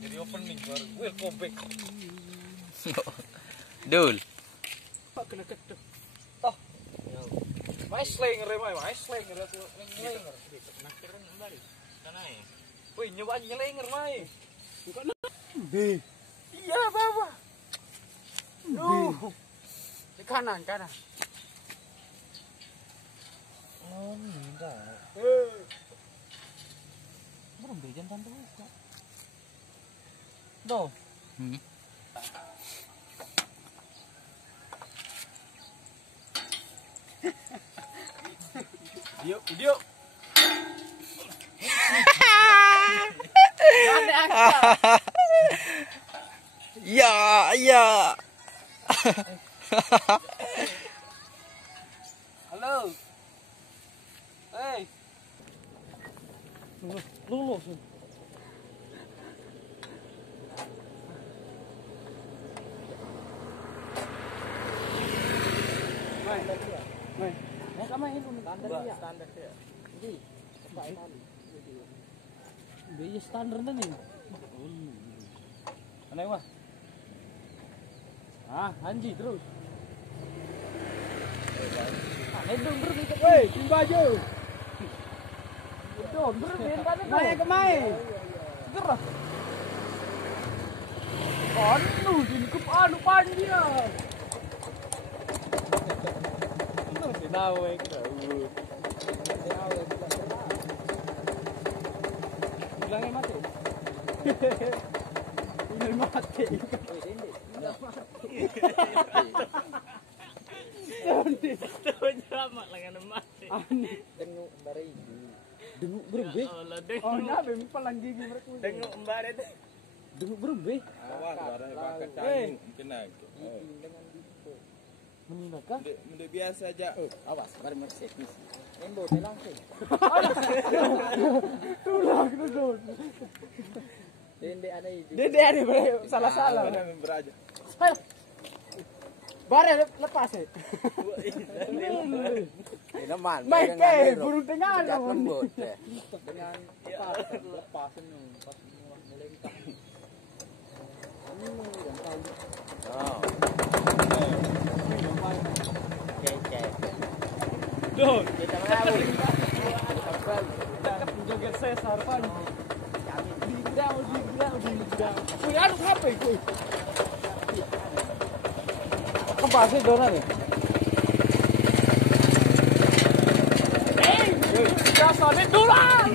Jadi opening baru welcome back. Dul. Pak kena ketuk. Toh. Mai slenger mai slenger aku slenger. Nakteran kembali. Kana ya. Woi, nyoba nyelenger mai. Bukan. Be. Iya, Bawa. Duh. Di kanan. Oh, enggak. Belum bejan tanpa buka. Doh. Video. Ya. Halo. Hey. Lulus. Mai. Sama ini standar ya. Standar ya. Jadi, apa ini? Dia standar nih. Aneh wah. Anji terus. Aneh dong berhenti. Woi, timba aja. Dong berhenti kan? Main ke main. Gerah. Anu, dingkup anu panjia. Tahu bilangnya mati. Udah mati. Tuh drama lengan mati. Denguk bare ibu. Denguk berembe. Oh, nabe pelang gigi mereka. Denguk embare itu. Denguk berembe. Awas bare pakai tanggung kena. Meninaka? Muda biasa aja. Awas, bare mersek nih. Embo langsung. Tulang tuh. Dende ada salah-salah. Mana beraja. Hai. Bare lepas ya. Teman. Maike burung tengah lembut. Dengan lepasin pas melengkap. Oh. Duh, kita mengawal. Dekat joget sesar pan. Digdang. Kuy anu apa kuy? Kembasi dona nih. Dasarnya dolan.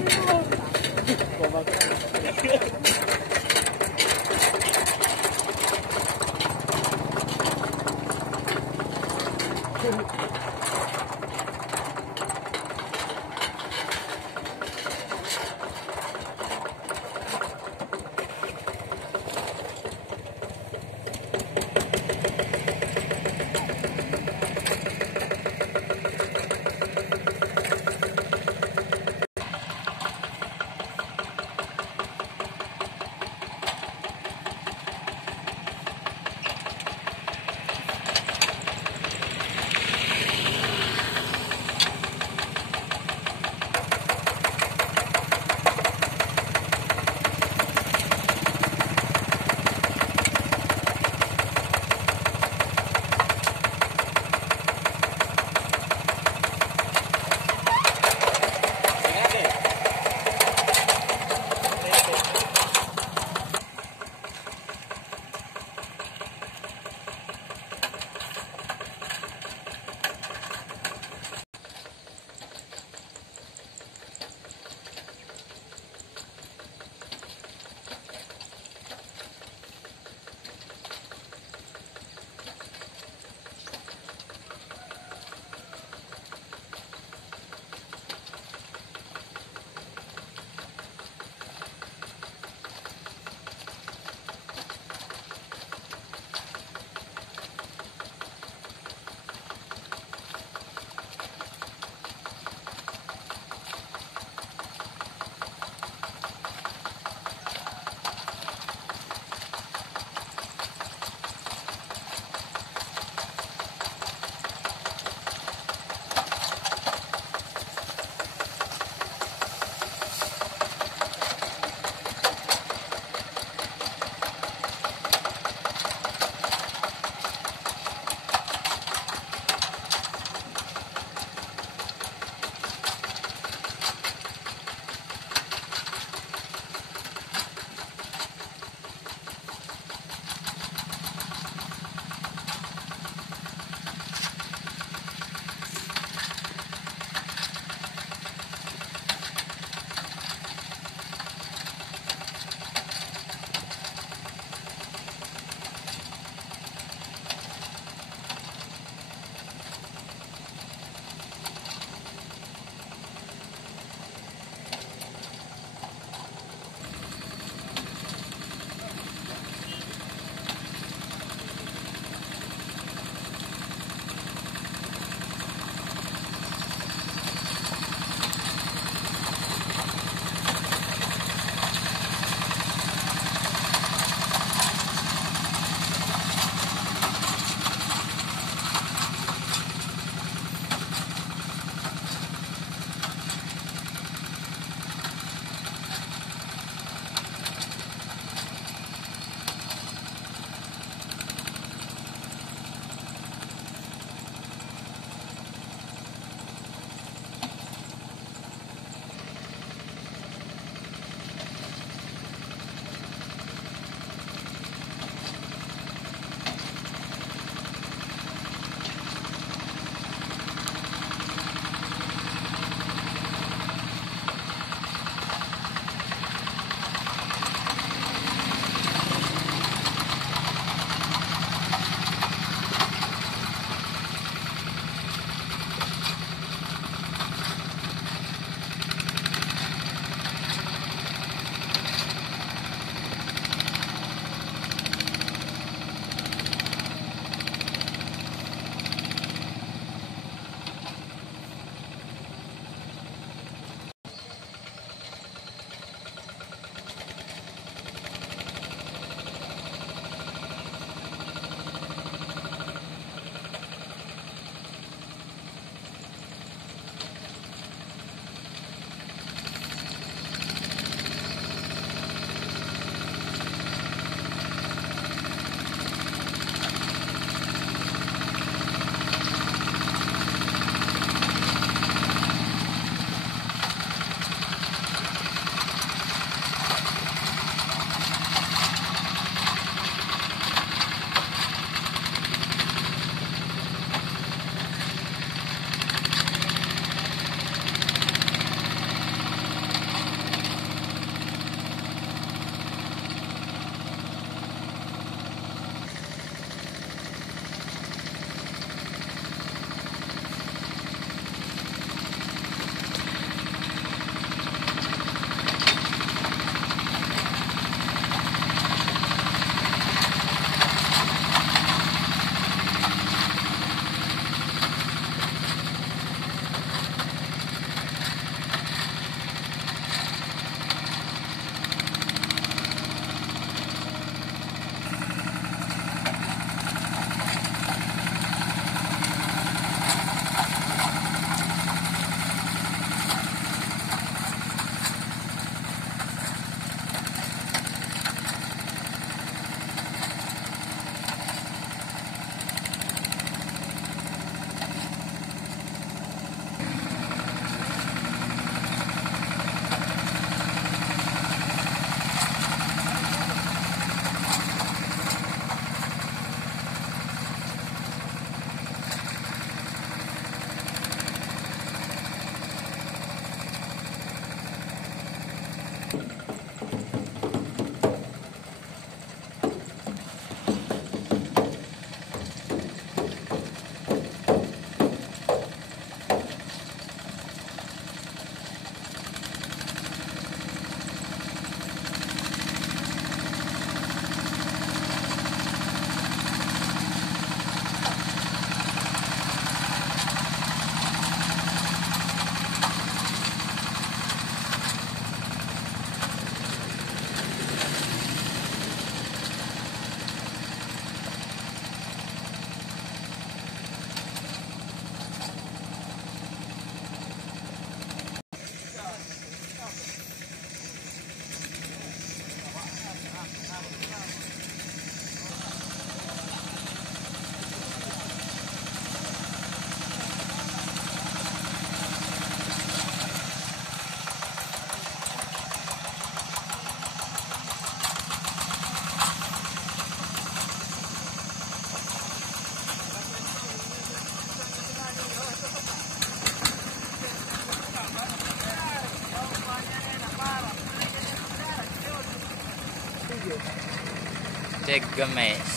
Gemes.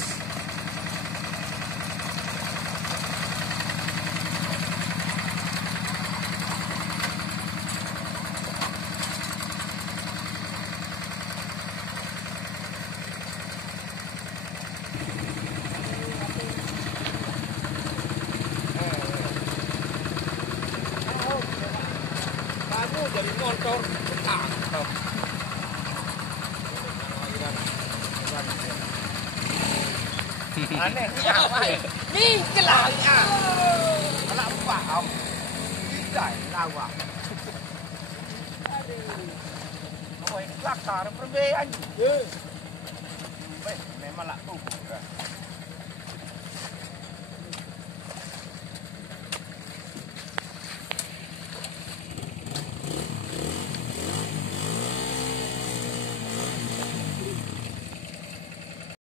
Kamu dari motor tangkap. Aneh ni apa? Ni kelang ah. Anak faham. Tidak lawa. Aduh. Oh, ini traktor perbean. Memang lah tu.